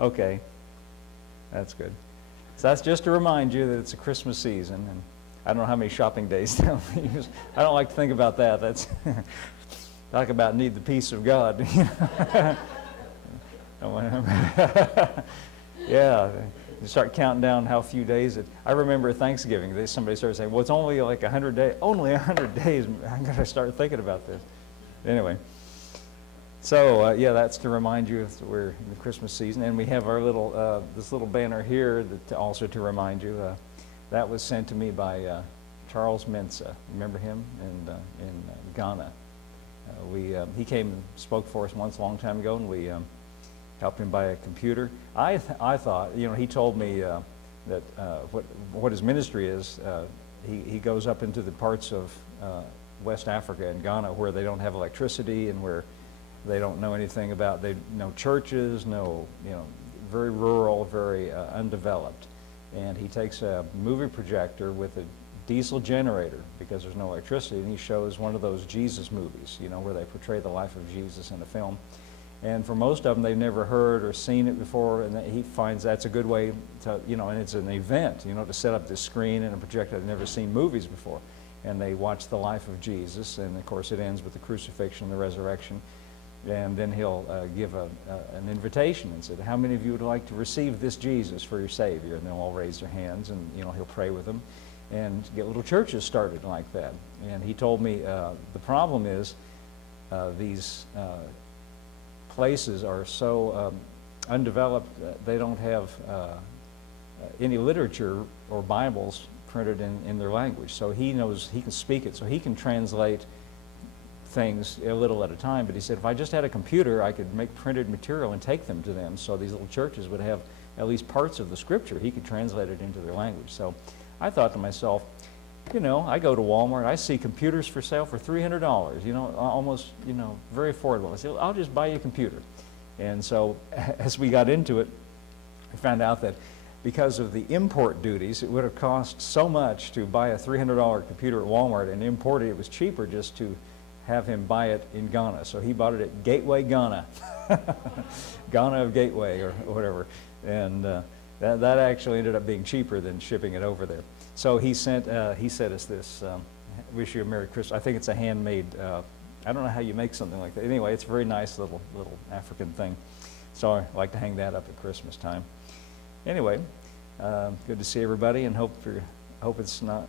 Okay, that's good. So that's just to remind you that it's a Christmas season, and I don't know how many shopping days now. I don't like to think about that. That's talk about need the peace of God. Yeah, you start counting down how few days I remember Thanksgiving. Somebody started saying, "Well, it's only like 100 days." Only 100 days. I'm going to start thinking about this. Anyway. So yeah, that's to remind you that we're in the Christmas season, and we have our little this little banner here that also to remind you. That was sent to me by Charles Mensah. Remember him in Ghana? He came and spoke for us once a long time ago, and we helped him buy a computer. I thought, you know, he told me that what his ministry is. He goes up into the parts of West Africa and Ghana where they don't have electricity and where they don't know anything about, no churches, very rural, very undeveloped. And he takes a movie projector with a diesel generator because there's no electricity, and he shows one of those Jesus movies, where they portray the life of Jesus in a film. And for most of them, they've never heard or seen it before, and he finds that's a good way to, and it's an event, to set up this screen and a projector. They've never seen movies before. And they watch the life of Jesus, and of course it ends with the crucifixion and the resurrection. And then he'll give an invitation and say, how many of you would like to receive this Jesus for your Savior? And they'll all raise their hands, and he'll pray with them and get little churches started like that. And he told me the problem is these places are so undeveloped, they don't have any literature or Bibles printed in their language. So he knows, he can speak it, so he can translate things a little at a time. But he said, if I just had a computer, I could make printed material and take them to them, so these little churches would have at least parts of the scripture. He could translate it into their language. So I thought to myself, I go to Walmart, I see computers for sale for $300, almost, very affordable. I said, I'll just buy you a computer. And so as we got into it, I found out that because of the import duties, it would have cost so much to buy a $300 computer at Walmart and import it. It was cheaper just to have him buy it in Ghana. So he bought it at Gateway, Ghana. Ghana of Gateway or whatever. And that actually ended up being cheaper than shipping it over there. So he sent us this, wish you a Merry Christmas. I think it's a handmade, I don't know how you make something like that. Anyway, it's a very nice little African thing. So I like to hang that up at Christmas time. Anyway, good to see everybody, and hope it's not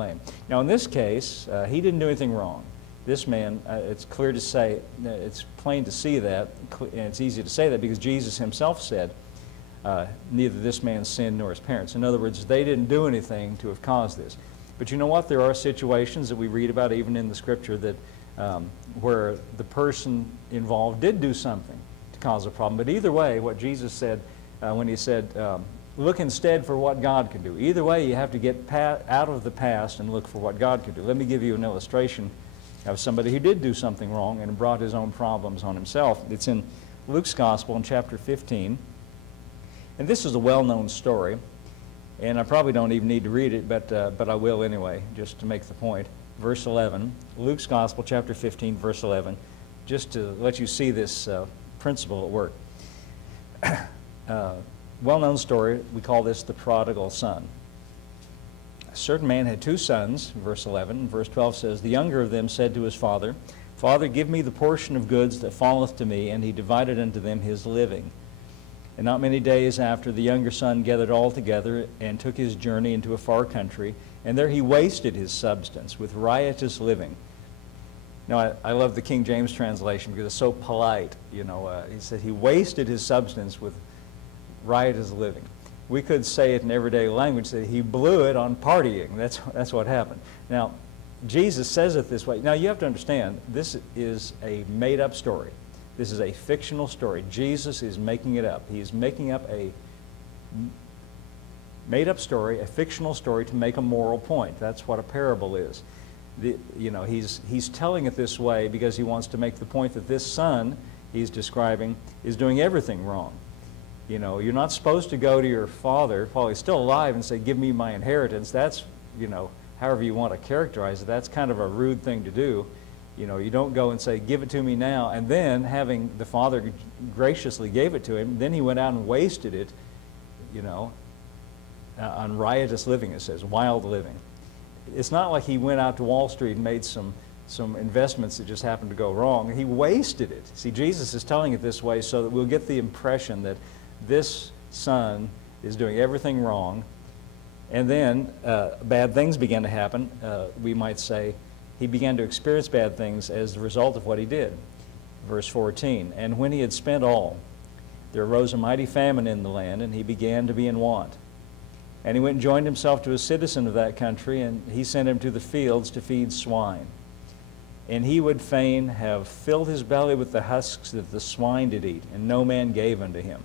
blame. Now in this case, he didn't do anything wrong. This man, it's clear to say, it's plain to see that, and it's easy to say that because Jesus himself said, neither this man sinned nor his parents. In other words, they didn't do anything to have caused this. But you know what? There are situations that we read about even in the Scripture that where the person involved did do something to cause a problem. But either way, what Jesus said when he said, look instead for what God can do. Either way, you have to get out of the past and look for what God can do. Let me give you an illustration of somebody who did do something wrong and brought his own problems on himself. It's in Luke's Gospel in chapter 15. And this is a well-known story, and I probably don't even need to read it, but I will anyway, just to make the point. Verse 11, Luke's Gospel, chapter 15, verse 11, just to let you see this principle at work. Well-known story, we call this the prodigal son. A certain man had two sons, verse 11. Verse 12 says, the younger of them said to his father, Father, give me the portion of goods that falleth to me, and he divided unto them his living. And not many days after, the younger son gathered all together and took his journey into a far country, and there he wasted his substance with riotous living. Now, I love the King James translation because it's so polite. You know, he said he wasted his substance with riotous living. We could say it in everyday language that he blew it on partying. That's what happened. Now, Jesus says it this way. Now, you have to understand, this is a made-up story. This is a fictional story. Jesus is making it up. He's making up a made-up story, a fictional story, to make a moral point. That's what a parable is. He's telling it this way because he wants to make the point that this son he's describing is doing everything wrong. You know, you're not supposed to go to your father while he's still alive and say, give me my inheritance. That's, however you want to characterize it, that's kind of a rude thing to do. You know, you don't go and say, give it to me now, and then having the father graciously gave it to him, then he went out and wasted it, on riotous living, it says, wild living. It's not like he went out to Wall Street and made some investments that just happened to go wrong. He wasted it. See, Jesus is telling it this way so that we'll get the impression that this son is doing everything wrong, and then bad things began to happen. We might say he began to experience bad things as the result of what he did. Verse 14, and when he had spent all, there arose a mighty famine in the land, and he began to be in want. And he went and joined himself to a citizen of that country, and he sent him to the fields to feed swine. And he would fain have filled his belly with the husks that the swine did eat, and no man gave unto him.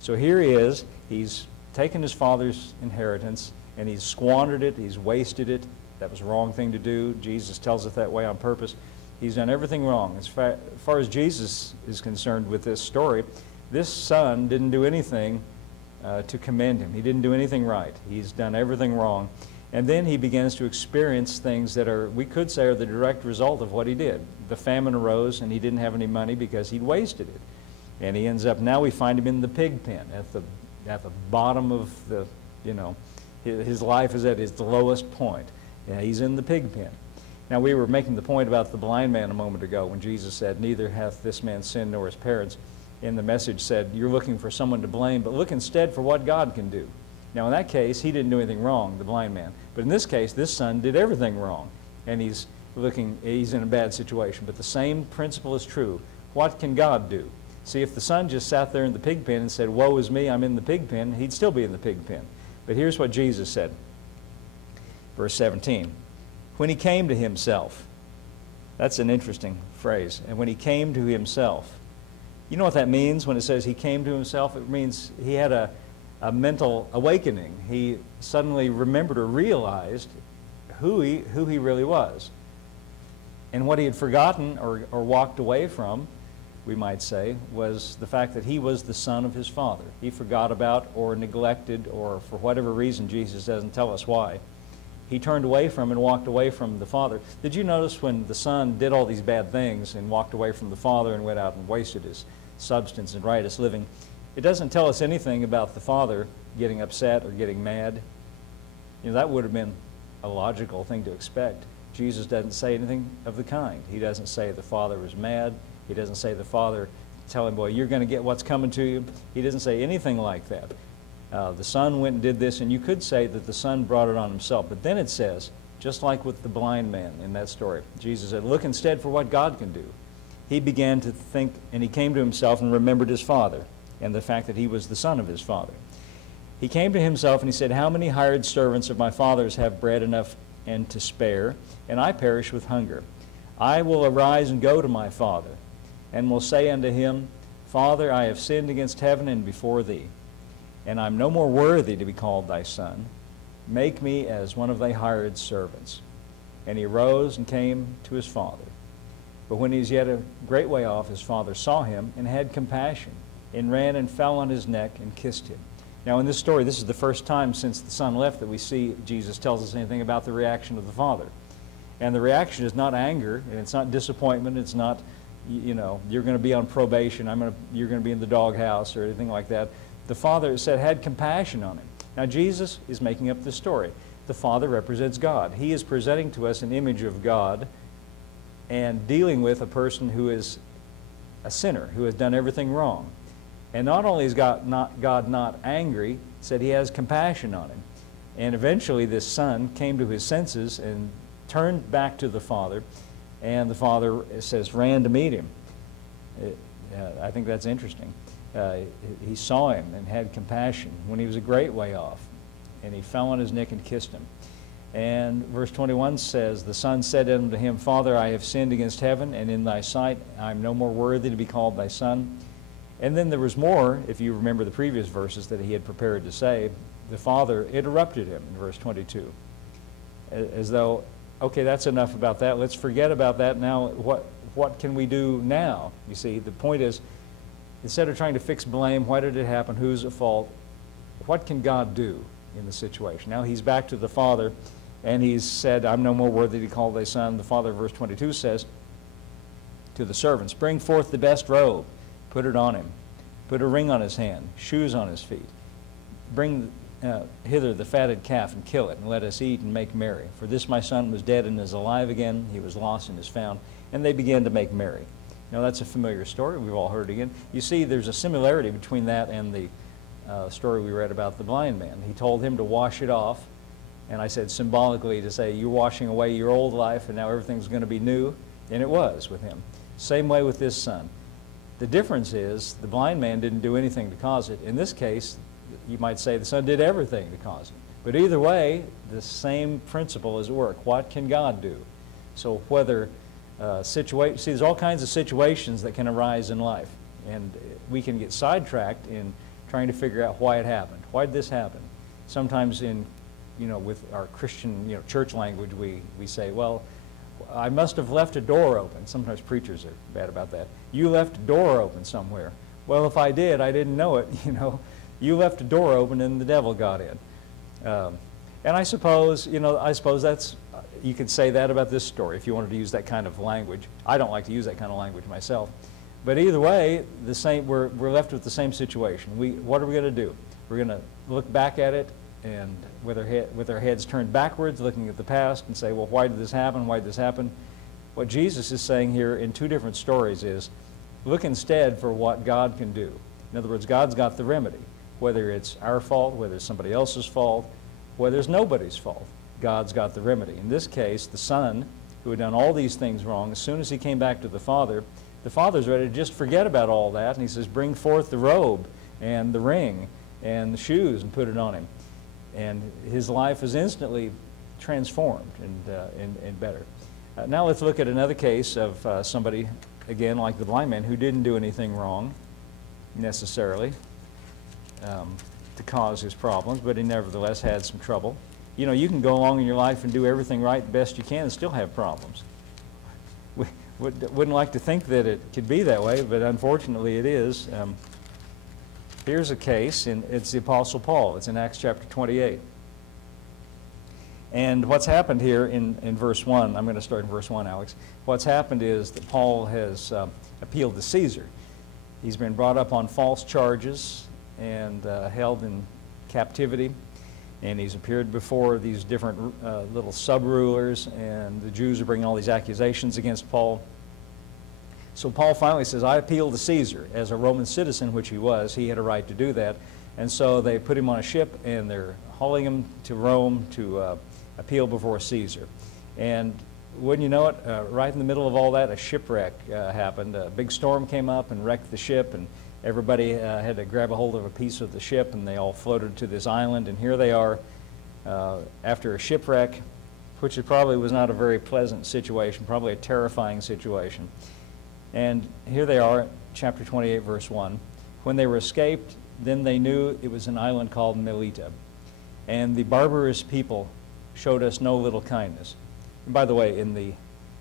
So here he is, he's taken his father's inheritance, and he's squandered it, he's wasted it. That was the wrong thing to do. Jesus tells it that way on purpose. He's done everything wrong. As far as Jesus is concerned with this story, this son didn't do anything to commend him. He didn't do anything right. He's done everything wrong. And then he begins to experience things that are, we could say, are the direct result of what he did. The famine arose, and he didn't have any money because he'd wasted it. And he ends up, now we find him in the pig pen, at the bottom of the, his life is at its lowest point. Yeah, he's in the pig pen. Now, we were making the point about the blind man a moment ago when Jesus said, neither hath this man sinned nor his parents. And the message said, you're looking for someone to blame, but look instead for what God can do. Now, in that case, he didn't do anything wrong, the blind man. But in this case, this son did everything wrong. And he's in a bad situation. But the same principle is true. What can God do? See, if the son just sat there in the pig pen and said, woe is me, I'm in the pig pen, he'd still be in the pig pen. But here's what Jesus said. Verse 17, when he came to himself. That's an interesting phrase. And when he came to himself. You know what that means when it says he came to himself? It means he had a mental awakening. He suddenly remembered or realized who he really was. And what he had forgotten or walked away from, we might say, was the fact that he was the son of his father. He forgot about or neglected, or for whatever reason, Jesus doesn't tell us why, he turned away from and walked away from the father. Did you notice when the son did all these bad things and walked away from the father and went out and wasted his substance and riotous living, it doesn't tell us anything about the father getting upset or getting mad. That would have been a logical thing to expect. Jesus doesn't say anything of the kind. He doesn't say the father was mad. He doesn't say the father, tell him, boy, you're going to get what's coming to you. He doesn't say anything like that. The son went and did this, and you could say that the son brought it on himself. But then it says, just like with the blind man in that story. Jesus said, look instead for what God can do. He began to think, and he came to himself and remembered his father and the fact that he was the son of his father. He came to himself and he said, how many hired servants of my father's have bread enough and to spare, and I perish with hunger? I will arise and go to my father, and will say unto him, Father, I have sinned against heaven and before thee, and I'm no more worthy to be called thy son. Make me as one of thy hired servants. And he arose and came to his father. But when he was yet a great way off, his father saw him and had compassion, and ran and fell on his neck and kissed him. Now in this story, this is the first time since the son left that we see Jesus tells us anything about the reaction of the father. And the reaction is not anger, and it's not disappointment, it's not, you know, you're going to be on probation, you're going to be in the doghouse or anything like that. The father, it said, had compassion on him. Now Jesus is making up this story. The Father represents God. He is presenting to us an image of God and dealing with a person who is a sinner, who has done everything wrong. And not only is God not angry, it said he has compassion on him. And eventually this son came to his senses and turned back to the Father, and the Father, it says, ran to meet him. I think that's interesting. He saw him and had compassion when he was a great way off, and he fell on his neck and kissed him. And verse 21 says, the son said unto him, Father, I have sinned against heaven, and in thy sight I am no more worthy to be called thy son. And then there was more, if you remember the previous verses that he had prepared to say. The father interrupted him in verse 22, as though, okay, that's enough about that. Let's forget about that now. What can we do now? You see, the point is, instead of trying to fix blame, why did it happen, who's at fault, what can God do in the situation? Now he's back to the father, and he's said, I'm no more worthy to be called thy son. The father, verse 22 says to the servants, bring forth the best robe, put it on him, put a ring on his hand, shoes on his feet. Bring hither the fatted calf and kill it, and let us eat and make merry. For this my son was dead and is alive again. He was lost and is found. And they began to make merry. Now that's a familiar story. We've all heard it again. You see, there's a similarity between that and the story we read about the blind man. He told him to wash it off. And I said symbolically to say, you're washing away your old life and now everything's going to be new. And it was with him. Same way with this son. The difference is the blind man didn't do anything to cause it. In this case, you might say the son did everything to cause it. But either way, the same principle is at work. What can God do? So whether see, there's all kinds of situations that can arise in life. And we can get sidetracked in trying to figure out why it happened. Why did this happen? Sometimes in, with our Christian, church language, we say, well, I must have left a door open. Sometimes preachers are bad about that. You left a door open somewhere. Well, if I did, I didn't know it, You left a door open and the devil got in. And I suppose, that's, you could say that about this story if you wanted to use that kind of language. I don't like to use that kind of language myself. But either way, we're left with the same situation. What are we going to do? We're going to look back at it and with our heads turned backwards, looking at the past and say, well, why did this happen? Why did this happen? What Jesus is saying here in two different stories is, look instead for what God can do. In other words, God's got the remedy. Whether it's our fault, whether it's somebody else's fault, whether it's nobody's fault, God's got the remedy. In this case, the son, who had done all these things wrong, as soon as he came back to the father's ready to just forget about all that, and he says, bring forth the robe and the ring and the shoes and put it on him. And his life is instantly transformed and better. Now let's look at another case of somebody, again, like the blind man, who didn't do anything wrong necessarily to cause his problems, but he nevertheless had some trouble. You can go along in your life and do everything right the best you can and still have problems. We wouldn't like to think that it could be that way, but unfortunately it is. Here's a case, and it's the Apostle Paul. It's in Acts chapter 28. And what's happened here in verse 1, I'm going to start in verse 1, Alex. What's happened is that Paul has appealed to Caesar. He's been brought up on false charges and held in captivity. And he's appeared before these different little sub-rulers, and the Jews are bringing all these accusations against Paul. So Paul finally says, I appeal to Caesar. As a Roman citizen, which he was, he had a right to do that. And so they put him on a ship, and they're hauling him to Rome to appeal before Caesar. And wouldn't you know it, right in the middle of all that, a shipwreck happened. A big storm came up and wrecked the ship, and everybody had to grab a hold of a piece of the ship, and they all floated to this island. And here they are after a shipwreck, which probably was not a very pleasant situation, probably a terrifying situation. And here they are, chapter 28, verse 1. When they were escaped, then they knew it was an island called Melita. And the barbarous people showed us no little kindness. And by the way,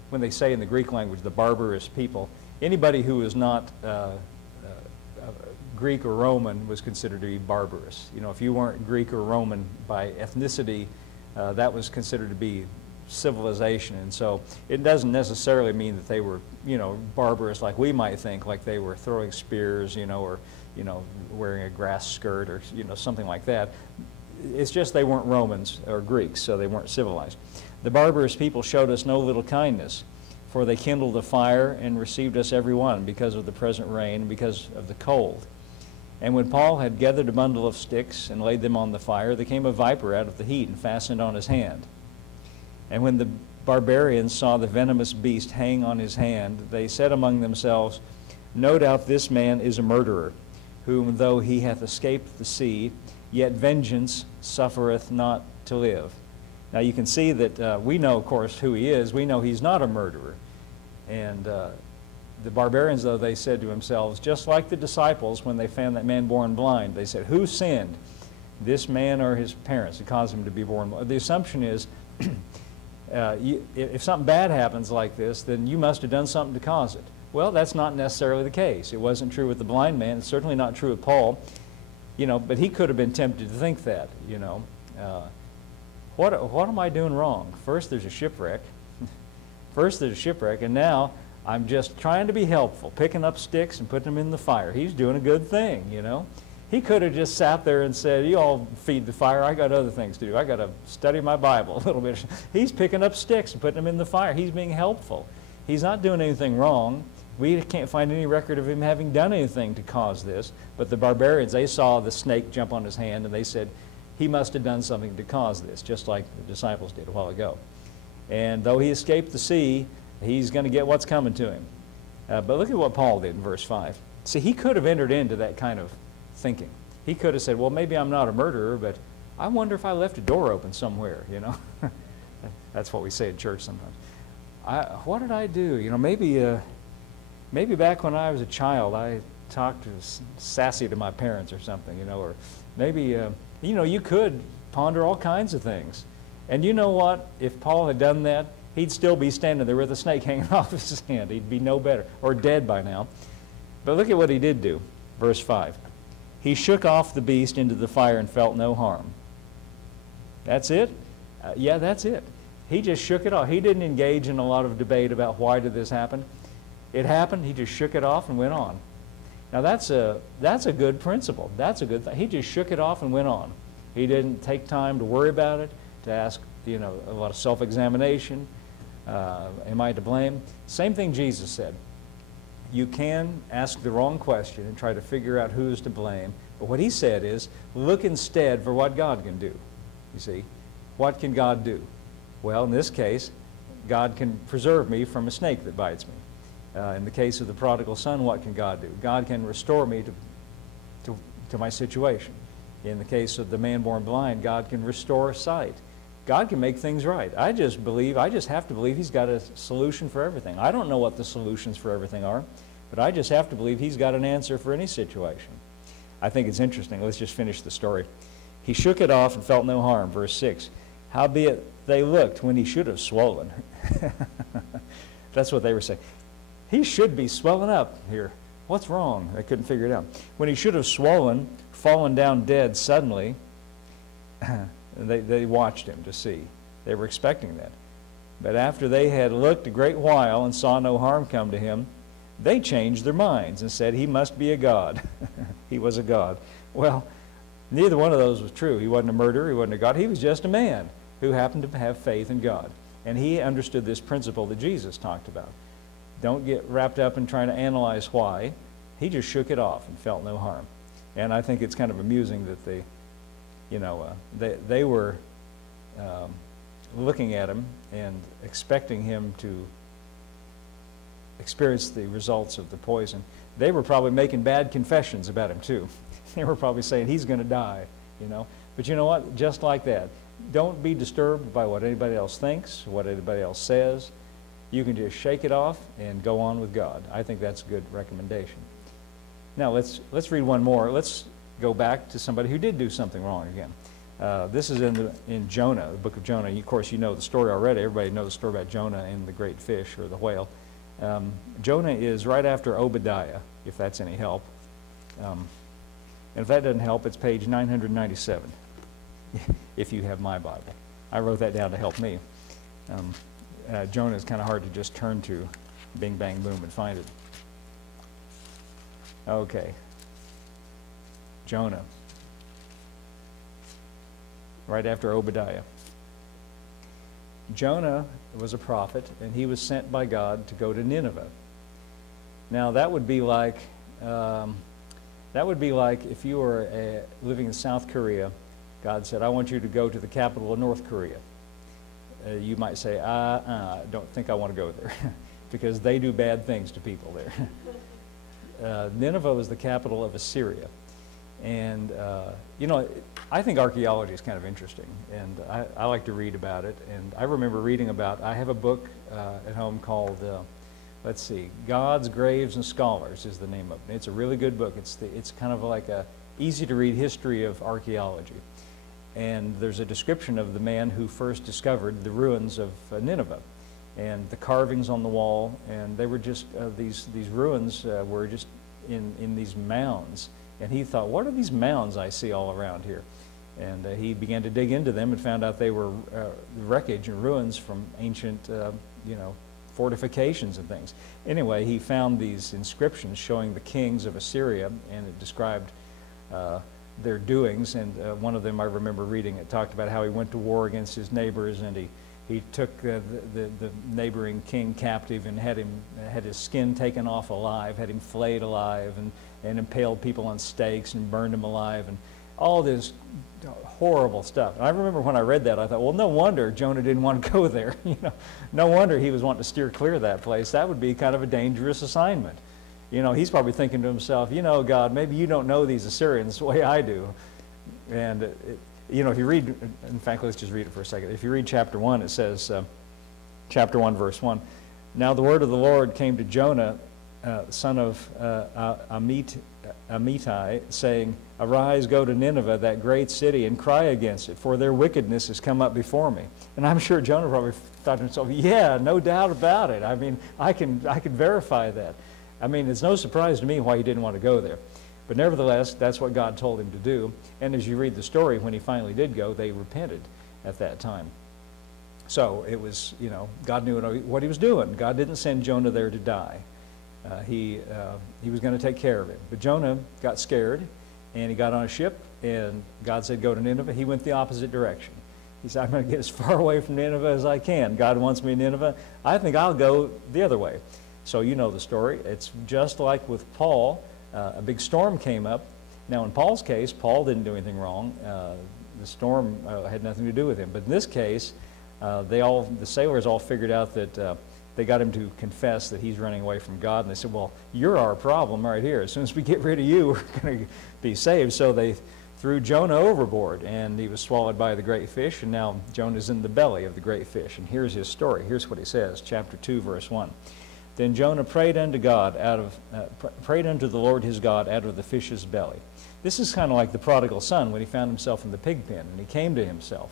when they say in the Greek language, the barbarous people, anybody who was not Greek or Roman was considered to be barbarous. You know, if you weren't Greek or Roman by ethnicity, that was considered to be civilization. And so it doesn't necessarily mean that they were, you know, barbarous like we might think, like they were throwing spears, you know, or, you know, wearing a grass skirt or, you know, something like that. It's just they weren't Romans or Greeks, so they weren't civilized. The barbarous people showed us no little kindness, for they kindled a fire and received us every one because of the present rain and because of the cold. And when Paul had gathered a bundle of sticks and laid them on the fire, there came a viper out of the heat and fastened on his hand. And when the barbarians saw the venomous beast hang on his hand, they said among themselves, "No doubt this man is a murderer, whom though he hath escaped the sea, yet vengeance suffereth not to live." Now you can see that we know, of course, who he is. We know he's not a murderer. And the barbarians, though, they said to themselves, just like the disciples when they found that man born blind, they said, "Who sinned, this man or his parents, to cause him to be born blind?" The assumption is, if something bad happens like this, then you must have done something to cause it. Well, that's not necessarily the case. It wasn't true with the blind man. It's certainly not true with Paul. You know, but he could have been tempted to think that, you know. What am I doing wrong? First there's a shipwreck. First there's a shipwreck, and now I'm just trying to be helpful, picking up sticks and putting them in the fire. He's doing a good thing, you know. He could have just sat there and said, "You all feed the fire. I got other things to do. I got to study my Bible a little bit." He's picking up sticks and putting them in the fire. He's being helpful. He's not doing anything wrong. We can't find any record of him having done anything to cause this. But the barbarians, they saw the snake jump on his hand, and they said, he must have done something to cause this, just like the disciples did a while ago. And though he escaped the sea, he's going to get what's coming to him. But look at what Paul did in verse 5. See, he could have entered into that kind of thinking. He could have said, well, maybe I'm not a murderer, but I wonder if I left a door open somewhere, you know. That's what we say at church sometimes. What did I do? You know, maybe back when I was a child, I talked sassy to my parents or something, you know, or maybe, you know, you could ponder all kinds of things. And you know what? If Paul had done that, he'd still be standing there with a snake hanging off his hand. He'd be no better, or dead by now. But look at what he did do. Verse 5. He shook off the beast into the fire and felt no harm. That's it? Yeah, that's it. He just shook it off. He didn't engage in a lot of debate about why did this happen. It happened. He just shook it off and went on. Now that's a good principle. That's a good thing. He just shook it off and went on. He didn't take time to worry about it, to ask, you know, a lot of self-examination. Am I to blame? Same thing Jesus said. You can ask the wrong question and try to figure out who's to blame. But what he said is, look instead for what God can do. You see, what can God do? Well, in this case, God can preserve me from a snake that bites me. In the case of the prodigal son, what can God do? God can restore me to my situation. In the case of the man born blind, God can restore sight. God can make things right. I just have to believe he's got a solution for everything. I don't know what the solutions for everything are, but I just have to believe he's got an answer for any situation. I think it's interesting. Let's just finish the story. He shook it off and felt no harm. Verse 6. Howbeit they looked when he should have swollen. That's what they were saying. He should be swelling up here. What's wrong? They couldn't figure it out. When he should have swollen, fallen down dead suddenly, they watched him to see. They were expecting that. But after they had looked a great while and saw no harm come to him, they changed their minds and said, he must be a god. He was a god. Well, neither one of those was true. He wasn't a murderer. He wasn't a god. He was just a man who happened to have faith in God. And he understood this principle that Jesus talked about. Don't get wrapped up in trying to analyze why. He just shook it off and felt no harm. And I think it's kind of amusing that they were looking at him and expecting him to experience the results of the poison. They were probably making bad confessions about him too. They were probably saying he's going to die, you know. But you know what? Just like that, don't be disturbed by what anybody else thinks, what anybody else says. You can just shake it off and go on with God. I think that's a good recommendation. Now let's read one more. Let's go back to somebody who did do something wrong again. This is in Jonah, the book of Jonah. Of course, you know the story already. Everybody knows the story about Jonah and the great fish or the whale. Jonah is right after Obadiah, if that's any help. And if that doesn't help, it's page 997, if you have my Bible. I wrote that down to help me. Jonah is kind of hard to just turn to, bing, bang, boom, and find it. Okay. Jonah. Right after Obadiah. Jonah was a prophet, and he was sent by God to go to Nineveh. Now that would be like if you were living in South Korea. God said, "I want you to go to the capital of North Korea." You might say, "I don't think I want to go there," because they do bad things to people there. Nineveh was the capital of Assyria, and you know, I think archaeology is kind of interesting, and I like to read about it. And I remember reading about, I have a book at home called, let's see, Gods, Graves, and Scholars is the name of it. It's a really good book. It's kind of like a easy to read history of archaeology. And there's a description of the man who first discovered the ruins of Nineveh, and the carvings on the wall, and they were just, these ruins were just in these mounds. And he thought, what are these mounds I see all around here? And he began to dig into them and found out they were wreckage and ruins from ancient, you know, fortifications and things. Anyway, he found these inscriptions showing the kings of Assyria, and it described their doings. And one of them I remember reading, it talked about how he went to war against his neighbors, and he took the neighboring king captive and had his skin taken off alive, had him flayed alive, and impaled people on stakes and burned them alive, and all this horrible stuff. And I remember when I read that, I thought, well, no wonder Jonah didn't want to go there. You know, no wonder he was wanting to steer clear of that place. That would be kind of a dangerous assignment. You know, he's probably thinking to himself, you know, God, maybe you don't know these Assyrians the way I do. And you know, if you read, in fact, let's just read it for a second. If you read chapter 1, it says, chapter 1, verse 1, "Now the word of the Lord came to Jonah, son of Amittai, saying, Arise, go to Nineveh, that great city, and cry against it, for their wickedness has come up before me." And I'm sure Jonah probably thought to himself, yeah, no doubt about it. I mean, I can verify that. I mean, it's no surprise to me why he didn't want to go there. But nevertheless, that's what God told him to do. And as you read the story, when he finally did go, they repented at that time. So it was, you know, God knew what he was doing. God didn't send Jonah there to die. He was going to take care of him. But Jonah got scared, and he got on a ship, and God said, go to Nineveh. He went the opposite direction. He said, I'm going to get as far away from Nineveh as I can. God wants me in Nineveh. I think I'll go the other way. So you know the story. It's just like with Paul. A big storm came up. Now in Paul's case, Paul didn't do anything wrong. The storm had nothing to do with him. But in this case, the sailors all figured out that they got him to confess that he's running away from God. And they said, well, you're our problem right here. As soon as we get rid of you, we're going to be saved. So they threw Jonah overboard, and he was swallowed by the great fish, and now Jonah's in the belly of the great fish. And here's his story. Here's what he says, chapter 2, verse 1. Then Jonah prayed unto the Lord his God out of the fish's belly. This is kind of like the prodigal son when he found himself in the pig pen, and he came to himself.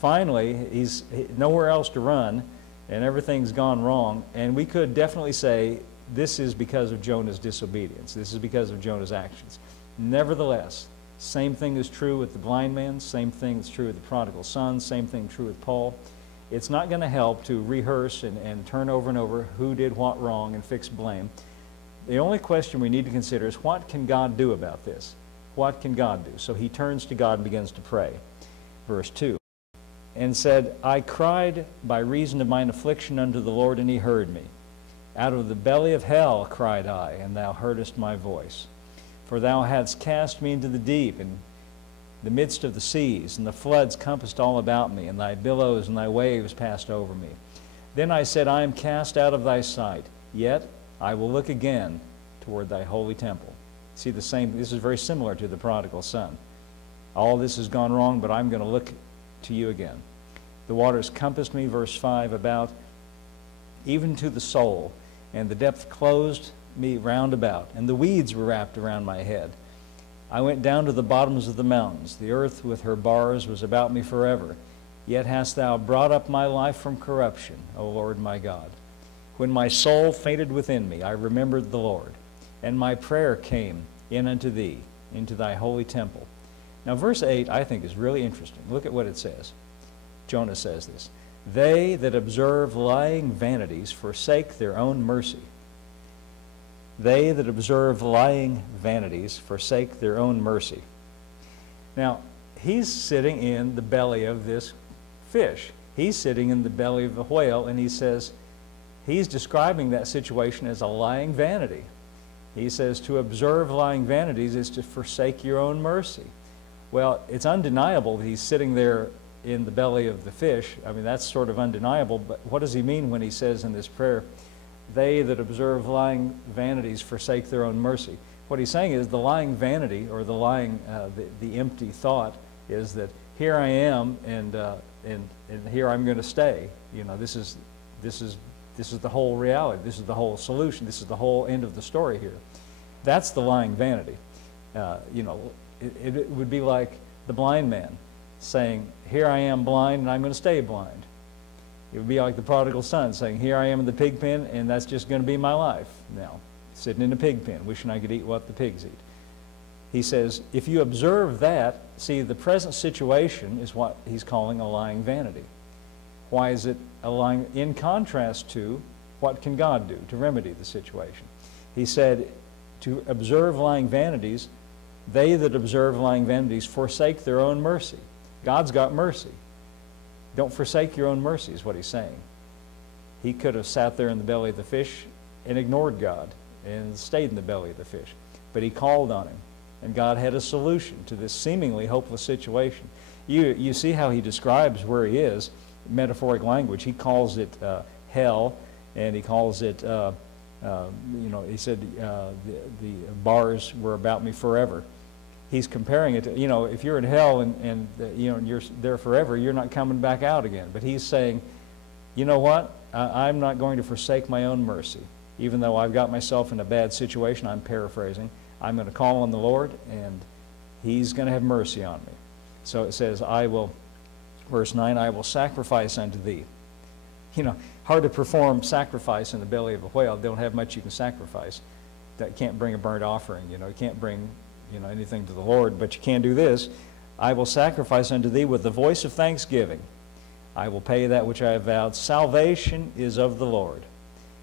Finally, he's nowhere else to run, and everything's gone wrong. And we could definitely say this is because of Jonah's disobedience. This is because of Jonah's actions. Nevertheless, same thing is true with the blind man. Same thing is true with the prodigal son. Same thing true with Paul. It's not going to help to rehearse and turn over and over who did what wrong and fix blame. The only question we need to consider is, what can God do about this? What can God do? So he turns to God and begins to pray. Verse 2. And said, I cried by reason of mine affliction unto the Lord, and he heard me. Out of the belly of hell cried I, and thou heardest my voice. For thou hadst cast me into the deep, and the midst of the seas, and the floods compassed all about me, and thy billows and thy waves passed over me. Then I said, I am cast out of thy sight, yet I will look again toward thy holy temple. See, this is very similar to the prodigal son. All this has gone wrong, but I'm going to look to you again. The waters compassed me, verse 5, about, even to the soul, and the depth closed me round about, and the weeds were wrapped around my head. I went down to the bottoms of the mountains. The earth with her bars was about me forever. Yet hast thou brought up my life from corruption, O Lord my God. When my soul fainted within me, I remembered the Lord, and my prayer came in unto thee, into thy holy temple. Now verse 8 I think is really interesting. Look at what it says. Jonah says this. They that observe lying vanities forsake their own mercy. They that observe lying vanities forsake their own mercy. Now, he's sitting in the belly of this fish. He's sitting in the belly of the whale, and he says, he's describing that situation as a lying vanity. He says to observe lying vanities is to forsake your own mercy. Well, it's undeniable that he's sitting there in the belly of the fish. I mean, that's sort of undeniable, but what does he mean when he says in this prayer, they that observe lying vanities forsake their own mercy? What he's saying is the lying vanity, or the lying, the empty thought, is that here I am, and here I'm going to stay. You know, this is the whole reality. This is the whole solution. This is the whole end of the story here. That's the lying vanity. You know, it would be like the blind man saying, here I am blind, and I'm going to stay blind. It would be like the prodigal son saying, here I am in the pig pen, and that's just going to be my life now, sitting in the pig pen, wishing I could eat what the pigs eat. He says, if you observe that, see, the present situation is what he's calling a lying vanity. Why is it a lying? In contrast to what can God do to remedy the situation? He said, to observe lying vanities, they that observe lying vanities forsake their own mercy. God's got mercy. Don't forsake your own mercy is what he's saying. He could have sat there in the belly of the fish and ignored God and stayed in the belly of the fish. But he called on him, and God had a solution to this seemingly hopeless situation. You see how he describes where he is, metaphoric language. He calls it hell, and he calls it, you know, he said the bars were about me forever. He's comparing it to, you know, if you're in hell and you know, and you're there forever, you're not coming back out again. But he's saying, you know what? I'm not going to forsake my own mercy. Even though I've got myself in a bad situation, I'm paraphrasing, I'm going to call on the Lord, and he's going to have mercy on me. So it says, I will, verse 9, I will sacrifice unto thee. You know, hard to perform sacrifice in the belly of a whale. They don't have much you can sacrifice. That can't bring a burnt offering, you know, you can't bring, you know, anything to the Lord, but you can do this. I will sacrifice unto thee with the voice of thanksgiving. I will pay that which I have vowed. Salvation is of the Lord.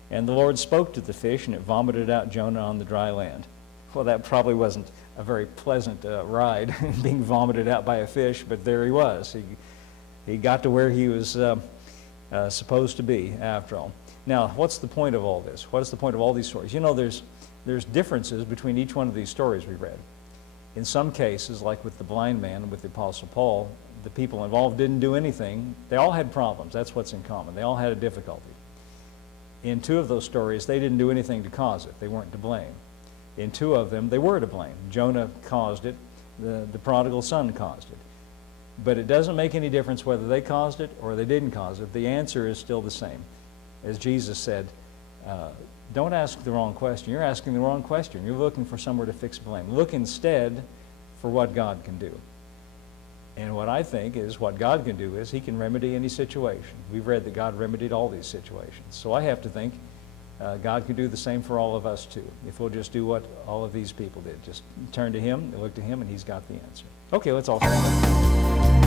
And the Lord spoke to the fish, and it vomited out Jonah on the dry land. Well, that probably wasn't a very pleasant ride, being vomited out by a fish, but there he was. He got to where he was supposed to be, after all. Now, what's the point of all this? What is the point of all these stories? You know, there's differences between each one of these stories we read. In some cases, like with the blind man and with the Apostle Paul, the people involved didn't do anything. They all had problems. That's what's in common. They all had a difficulty. In two of those stories, they didn't do anything to cause it. They weren't to blame. In two of them, they were to blame. Jonah caused it. The prodigal son caused it. But it doesn't make any difference whether they caused it or they didn't cause it. The answer is still the same. As Jesus said, don't ask the wrong question. You're asking the wrong question. You're looking for somewhere to fix blame. Look instead for what God can do. And what I think is what God can do is he can remedy any situation. We've read that God remedied all these situations. So I have to think God can do the same for all of us too, if we'll just do what all of these people did. Just turn to him, look to him, and he's got the answer. Okay, let's all stand up.